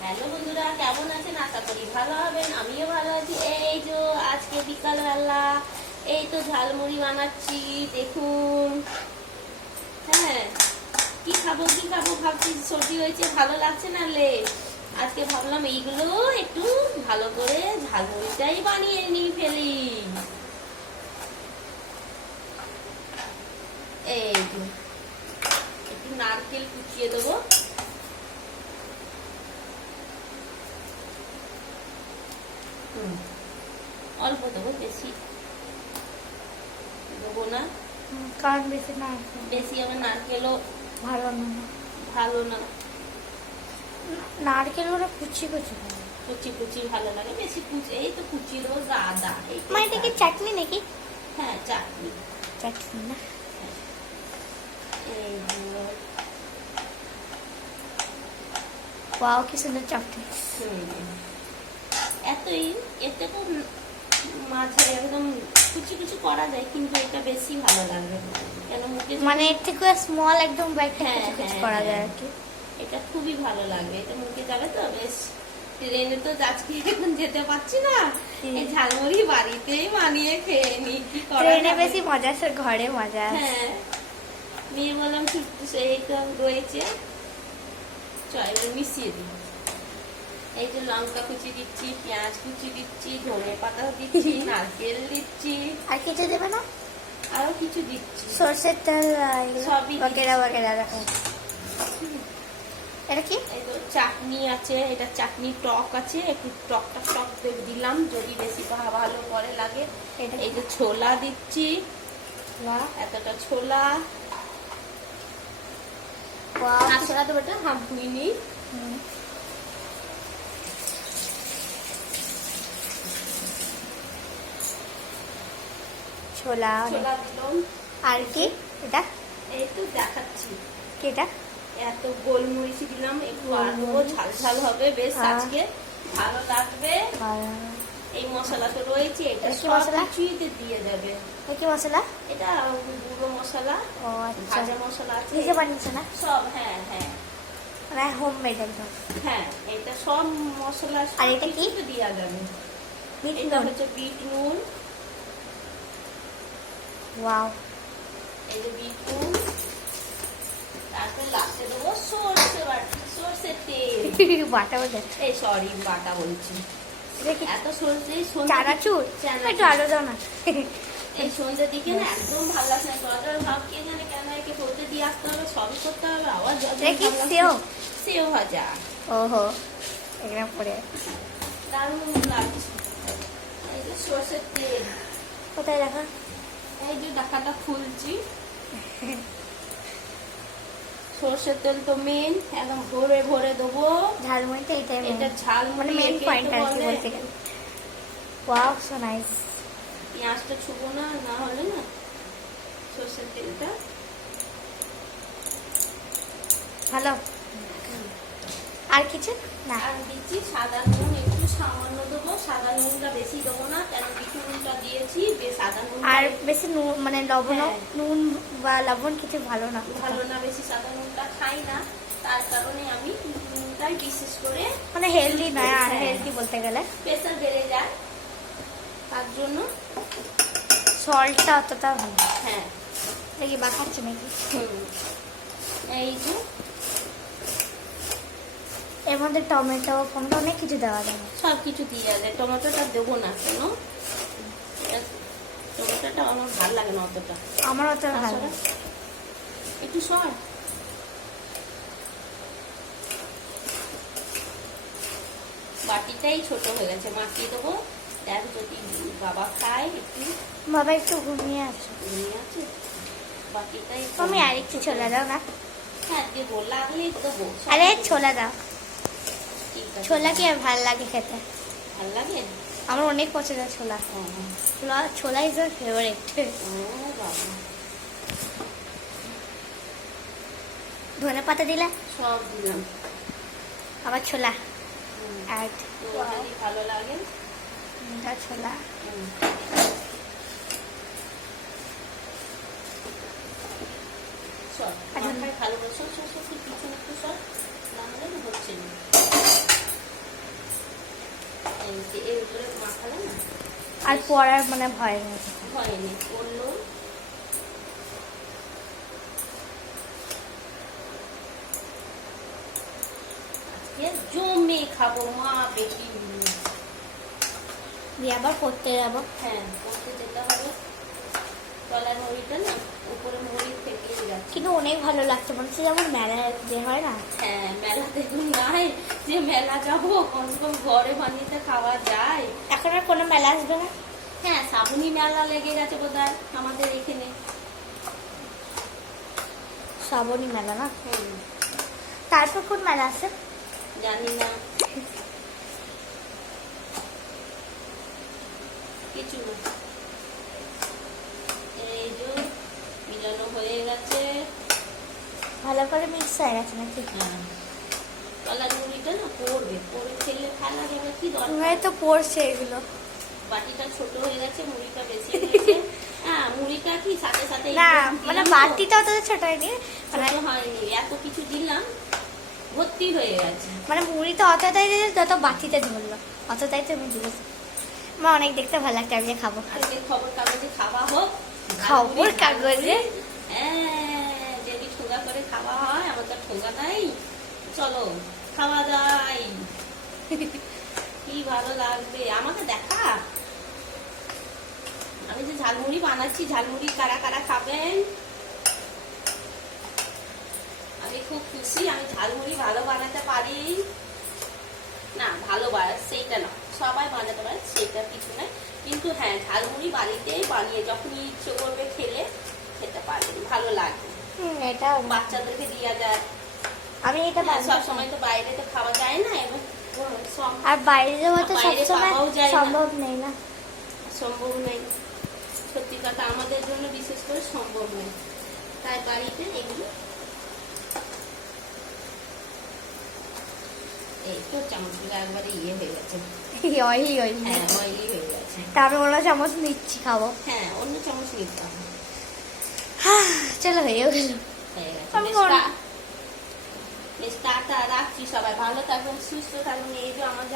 Hello বন্ধুরা, কেমন আছেন? আশা করি ভালো হবেন। আমিও ভালো আছি। এই যে আজকে বিকালবেলা এই তো ঝালমুড়ি বানাচ্ছি, দেখুন। হ্যাঁ, কি খাবো ভাবছি, সর্দি হয়েছে, ভালো লাগছে না লে। আজকে ভাবলাম এইগুলো একটু ভালো করে ঝালমুড়িটাই বানিয়ে নিয়ে ফেলি। এই যে একটু নারকেল কুচিয়ে দেবো। অল্প দেবো, বেশি দেবো না, কারণ বেশি না, বেশি আমার নারকেলও ভালো না। ভালো না। নারকেল ওরা কুচি কুচি কুচি কুচি ভালো লাগে, বেশি কুচি এই তো কুচি দেবো আদা। মানে এটা কি চাটনি নাকি? হ্যাঁ, চাটনি। চাটনি না, এইগুলো ওয়াও কি সুন্দর চাটনি। এতই এতে তো মাঝে একদম কুচি কুচি করা যায়, কিন্তু এটা বেশি ভালো লাগবে কেন মুখে মানে এর থেকে স্মল একদম বাইকটা হ্যাঁ, কুচি হ্যাঁ, করা যায় হ্যাঁ। আর কি। এটা খুবই ভালো লাগবে, এটা মুখে যাবে তো বেশ। ট্রেনে তো আজকে এখন যেতে পারছি না, এই ঝালমুড়ি বাড়িতেই বানিয়ে খেয়ে নি। কি করা ট্রেনে যাবে? বেশি মজা আছে, ঘরে মজা আছে। হ্যাঁ, মেয়ে বললাম এইটা রয়েছে, চল এবার মিশিয়ে দিই। এই যে লঙ্কা কুচি দিচ্ছি, পেঁয়াজ কুচি দিচ্ছি, ধনে পাতা দিচ্ছি, নারকেল দিচ্ছি, আর কিছু দেবে না? আরো কিছু দিচ্ছি। সরষের তেল সবই বগেরা বগেরা রাখো। এটা কি? এই তো চাটনি আছে, এটা চাটনি টক আছে, একটু টক দিলাম যদি বেশি ভালো করে লাগে। এই যে ছোলা দিচ্ছি, এতটা ছোলা। ছোলা দেবো, এটা হাফ ধুইনি। ছোলা ছোলা দিলাম। আর কি এটা? এই তো দেখাচ্ছি, কি এটা? এত গোলমরিচ দিলাম, একটু আর দেবো, ঝাল ঝাল হবে বেশ, আজকে ভালো লাগবে। এই মশলা তো রয়েছে, এটা সব কিছুই দিয়ে যাবে। কি মশলা? এটা গুঁড়ো মশলা, ও আচ্ছা, ভাজা মশলা আছে, নিজে বানিয়েছে না সব। হ্যাঁ হ্যাঁ মানে হোমমেড একদম। হ্যাঁ, এটা সব মশলা। আর এটা কি দেওয়া যাবে? বিট এটা নুন। হচ্ছে বিট নুন। ওয়াও, এই যে বিট নুন। তারপর লাস্টে দেবো সরষে বাটা, সরষের তেল। বাটা বলে এই সরি, বাটা বলছি। এত সরষে চানাচুর একটু আরো দাও না। এই সন্ধ্যের দিকে না একদম ভালো লাগছে না। তোরা ভাব কে জানে কেন একে করতে দিয়ে আসতে হবে, সবই করতে হবে, আবার সেও ভাজা। ওহো, এখানে পড়ে দারুণ লাগছে। এই যে সরষের তেল, কোথায় রাখা? এই যে ঢাকাটা খুলছি। সরষের তেল তো মেন, একদম ভরে ভরে দেবো। ঝালমুড়িটা এটাই এটা ঝালমুড়ি, মানে মেন পয়েন্ট আর কি বলতে গেলে। Wow, so nice. পেঁয়াজটা ছুবো না, না হলে না সরষের তেলটা ভালো। আর কিছু না? আর দিচ্ছি সাদা নুন, একটু সামান্য দেবো। সাদা নুনটা বেশি দেবো না, কেন কিছু নুনটা দিয়েছি, সাদা নুন আর বেশি নুন মানে লবণ, হ্যাঁ। নুন বা লবণ কিছু ভালো না, ভালো না, বেশি সাদা নুনটা খাই না, তার কারণে আমি নুনটাই বিশেষ করে, মানে হেলদি নয়, আর হ্যাঁ। হেলদি বলতে গেলে প্রেসার বেড়ে যায়, তার জন্য। সল্টটা অতটা ভালো। হ্যাঁ, দেখি বাখাচ্ছে নাকি। এই যে এর মধ্যে টমেটো ফমেটো অনেক কিছু দেওয়া যাবে। সব কিছু দিয়ে যাবে। টমেটোটা দেবো না কেন, টমেটোটা আমার ভালো লাগে না অতটা। আমার অত ভালো আসলে একটু সর। বাটিটাই ছোট হয়ে গেছে, মাখিয়ে দেবো। দেখ যদি বাবা খায় একটু। বাবা একটু ঘুমিয়ে আছে। ঘুমিয়ে আছে, বাটিটাই। আমি আর একটু ছোলা দাও না। হ্যাঁ দেবো, লাগলেই দেবো। আরে ছোলা দাও, ঠিক আছে। ছোলা কি আর ভালো লাগে খেতে? ভালো লাগে। আমার অনেক পছন্দ ছোলা। ছোলা ইজ মাই ফেভারিট। ও বাবা, ধনে পাতা দিলে সব দিলাম। আবার ছোলা অ্যাড। তো যদি ভালো লাগে ছোলা সব ভালো করে সব পিছনে একটু সব, না হলে হচ্ছে না। এই যে এর উপরে মাখালে না আর পড়ার মানে ভয় নেই। ভয় নেই, পড়লো। আজকে জমে খাবো মা বেটি মিলে। দিয়ে আবার পড়তে যাবো। হ্যাঁ, পড়তে যেতে হবে। তলার মুড়িটা না উপরে মুড়ি থেকে যাচ্ছে। কিন্তু অনেক ভালো লাগছে, মনে হচ্ছে যেমন মেলায় যে হয় না। হ্যাঁ, মেলাতে নাই যে মেলা যাবো, কমসে কম ঘরে বানিয়ে খাওয়া যায়। এখন আর কোনো মেলা আসবে না। হ্যাঁ, শ্রাবণী মেলা লেগে গেছে বোধহয় আমাদের এখানে। শ্রাবণী মেলা না? হুম, তারপর কোন মেলা আছে জানি না কিছু না। এই যে মিলানো হয়ে গেছে। ভালো করে মিক্স হয়ে গেছে নাকি? হ্যাঁ, কলার মুড়িটা না পড়বে, পড়ে খেলে ভালো যাবে। কি দরকার, তোমরা তো পড়ছে এগুলো। বাটিটা ছোট হয়ে গেছে, মুড়িটা বেশি হয়েছে। হ্যাঁ, মুড়িটা কি সাথে সাথে না একদম মানে দিলাম তো। বাটিটাও তো ছোট হয়নি, মানে ছোট হয়নি, এত কিছু দিলাম ভর্তি হয়ে গেছে। মানে মুড়িতে অতটাই দিয়েছে যত বাটিতে ধরলো, অতটাই তো আমি দিয়েছি। মা অনেক দেখতে ভালো লাগছে, আমি যে খাবো। আজকে খবর কাগজে খাওয়া হোক। খবর কাগজে? হ্যাঁ, যদি ঠোঙা করে খাওয়া হয়, আমার তো ঠোঙা নাই। চলো খাওয়া যায়। কি ভালো লাগবে আমাকে দেখা। আমি যে ঝালমুড়ি বানাচ্ছি, ঝালমুড়ি কারা কারা খাবেন? আমি খুব খুশি, আমি ঝালমুড়ি ভালো বানাতে পারি। না, ভালো সেইটা না, সবাই বানাতে পারে, সেইটা কিছু নয়। কিন্তু হ্যাঁ, ঝালমুড়ি বাড়িতেই বানিয়ে যখনই ইচ্ছে করবে খেলে খেতে পারেন, ভালো লাগবে। এটা বাচ্চাদেরকে দেওয়া যায়। আমি এটা সব সময় তো বাইরে তো খাওয়া যায় না, এবং আর বাইরে যাওয়া তো বাইরে সবসময় পাওয়াও যায় না। সম্ভব নেই না। সম্ভব নেই, সত্যি কথা আমাদের জন্য বিশেষ করে সম্ভব নেই। তাই বাড়িতে এগুলো এই তো চামচগুলো একবারে ইয়ে হয়ে গেছে। হ্যাঁ, অয়েলি হয়ে গেছে। তারপর ওরা চামচ নিচ্ছি খাবো। হ্যাঁ, অন্য চামচ নিতে হবে। চলো হয়ে গেল। হয়ে গেছে। আমি বেশ টাটা, রাখছি। সবাই ভালো থাকবেন, সুস্থ থাকবেন। এই যে আমার